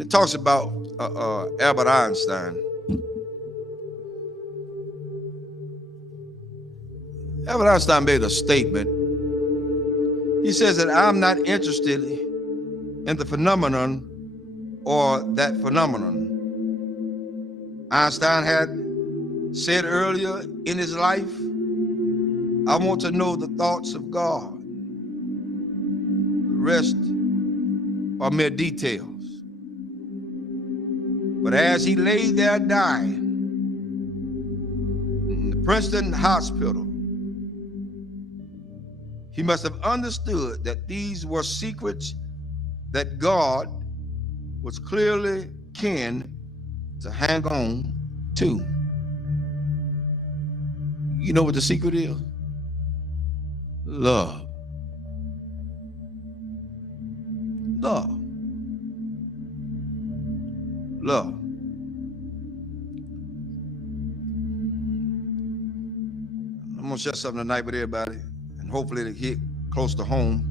It talks about Albert Einstein. Albert Einstein made a statement. He says that I'm not interested in the phenomenon or that phenomenon. Einstein had said earlier in his life, I want to know the thoughts of God. The rest are mere details. But as he lay there dying in the Princeton hospital, he must have understood that these were secrets that God was clearly keen to hang on to. You know what the secret is? Love. Love. Love. I'm going to share something tonight with everybody, and hopefully it'll hit close to home.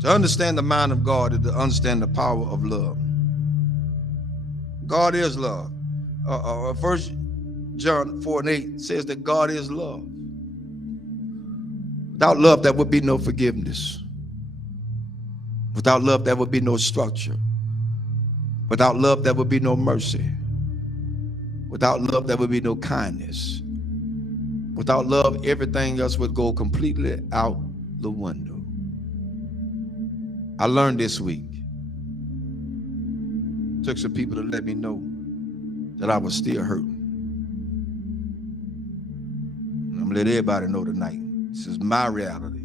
To understand the mind of God is to understand the power of love. God is love. 1 John 4:8 says that God is love. Without love, there would be no forgiveness. Without love, there would be no structure. Without love, there would be no mercy. Without love, there would be no kindness. Without love, everything else would go completely out the window. I learned this week. Took some people to let me know that I was still hurting. And I'm gonna let everybody know tonight. This is my reality.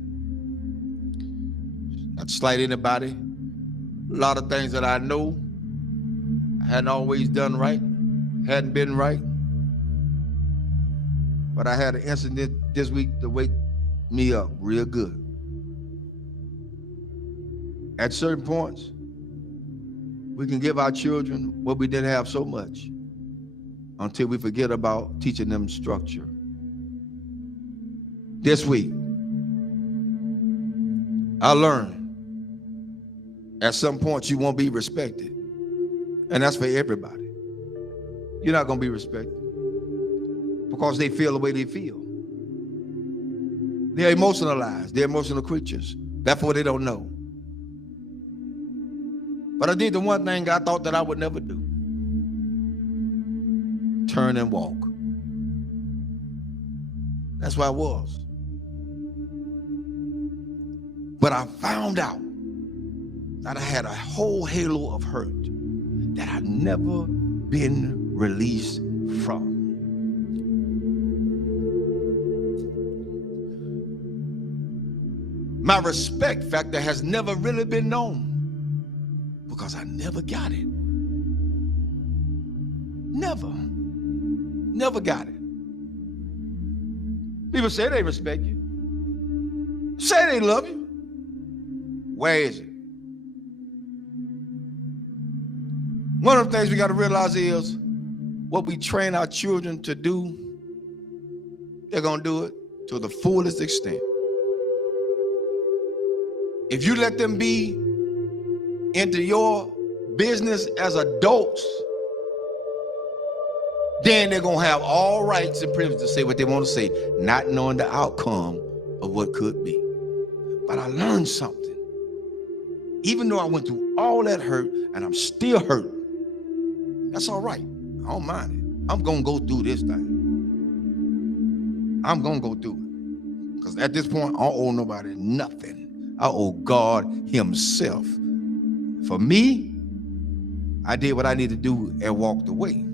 Not to slight anybody. A lot of things that I know I hadn't always done right, hadn't been right. But I had an incident this week to wake me up real good. At certain points, we can give our children what we didn't have so much until we forget about teaching them structure. This week, I learned at some point you won't be respected. And that's for everybody. You're not going to be respected because they feel the way they feel. They're emotionalized. They're emotional creatures. Therefore, they don't know. But I did the one thing I thought that I would never do. Turn and walk. That's where I was. But I found out that I had a whole halo of hurt that I'd never been released from. My respect factor has never really been known because I never got it. Never got it. People say they respect you. Say they love you. Where is it? One of the things we got to realize is what we train our children to do, they're going to do it to the fullest extent. If you let them be into your business as adults, then they're going to have all rights and privileges to say what they want to say, not knowing the outcome of what could be. But I learned something. Even though I went through all that hurt and I'm still hurting, that's all right. I don't mind it. I'm going to go through this thing. I'm going to go through it. Because at this point, I don't owe nobody nothing. I owe God himself. For me, I did what I needed to do and walked away.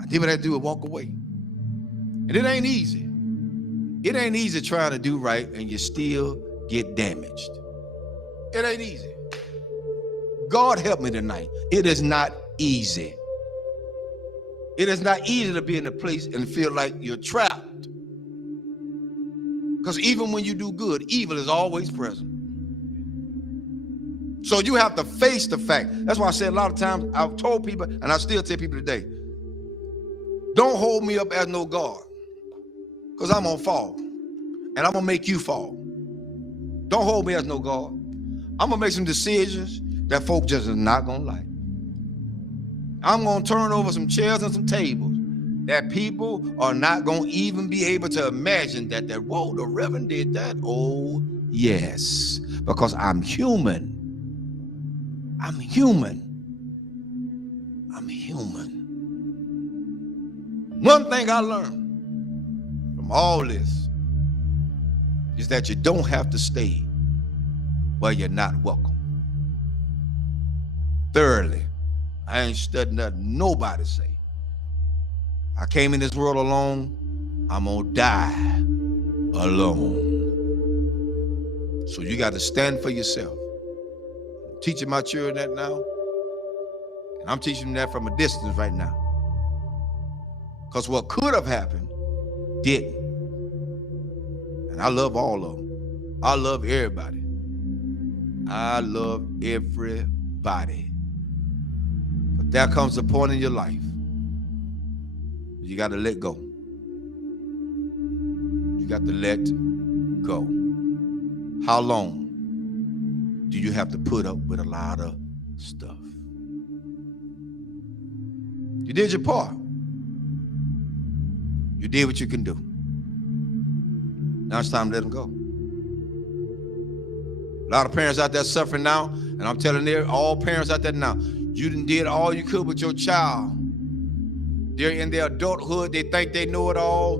I did what I had to do and walk away. And it ain't easy. It ain't easy trying to do right and you still get damaged. It ain't easy. God help me tonight. It is not easy. It is not easy to be in a place and feel like you're trapped. Because even when you do good, evil is always present. So you have to face the fact. That's why I said a lot of times, I've told people, and I still tell people today, don't hold me up as no God. Because I'm going to fall. And I'm going to make you fall. Don't hold me as no God. I'm going to make some decisions that folk just is not going to like. I'm going to turn over some chairs and some tables that people are not going to even be able to imagine that, whoa, the Reverend did that. Oh, yes, because I'm human. I'm human. I'm human. One thing I learned from all this is that you don't have to stay where you're not welcome. Thirdly, I ain't studying nothing nobody say. I came in this world alone. I'm gonna die alone. So you got to stand for yourself. I'm teaching my children that now, and I'm teaching them that from a distance right now. Because what could have happened didn't. And I love all of them. I love everybody. I love everybody. But there comes a point in your life you got to let go. You got to let go. How long do you have to put up with a lot of stuff? You did your part. You did what you can do. Now it's time to let them go. A lot of parents out there suffering now, and I'm telling all parents out there now, you done did all you could with your child. They're in their adulthood. They think they know it all.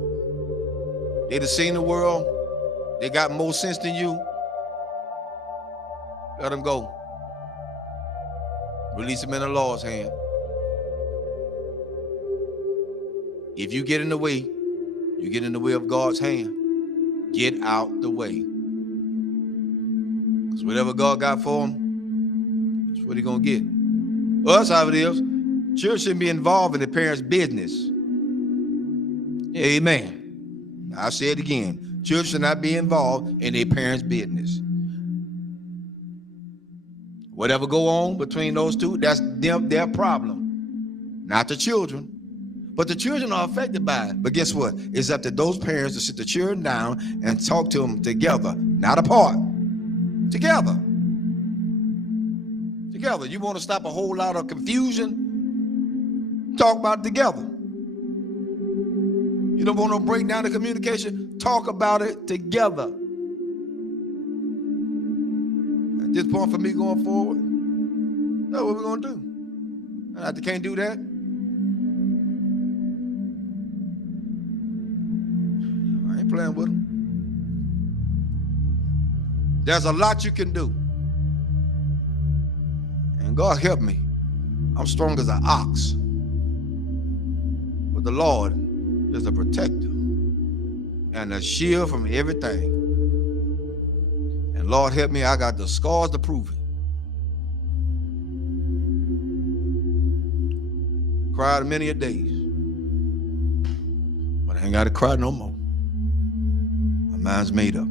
They done seen the world. They got more sense than you. Let them go. Release them in the Lord's hand. If you get in the way, you get in the way of God's hand. Get out the way. Because whatever God got for them, that's what he's going to get. Well, that's how it is. Children shouldn't be involved in the parents' business. Amen. I'll say it again. Children should not be involved in their parents' business. Whatever go on between those two, that's their problem. Not the children. But the children are affected by it. But guess what? It's up to those parents to sit the children down and talk to them together, not apart. Together. Together. You want to stop a whole lot of confusion? Talk about it together. You don't want to break down the communication? Talk about it together. At this point for me going forward, that's what we're going to do. And if they can't do that, I ain't playing with them. There's a lot you can do. And God help me. I'm strong as an ox. But the Lord is a protector and a shield from everything. And Lord help me, I got the scars to prove it. Cried many a days. But I ain't got to cry no more. My mind's made up.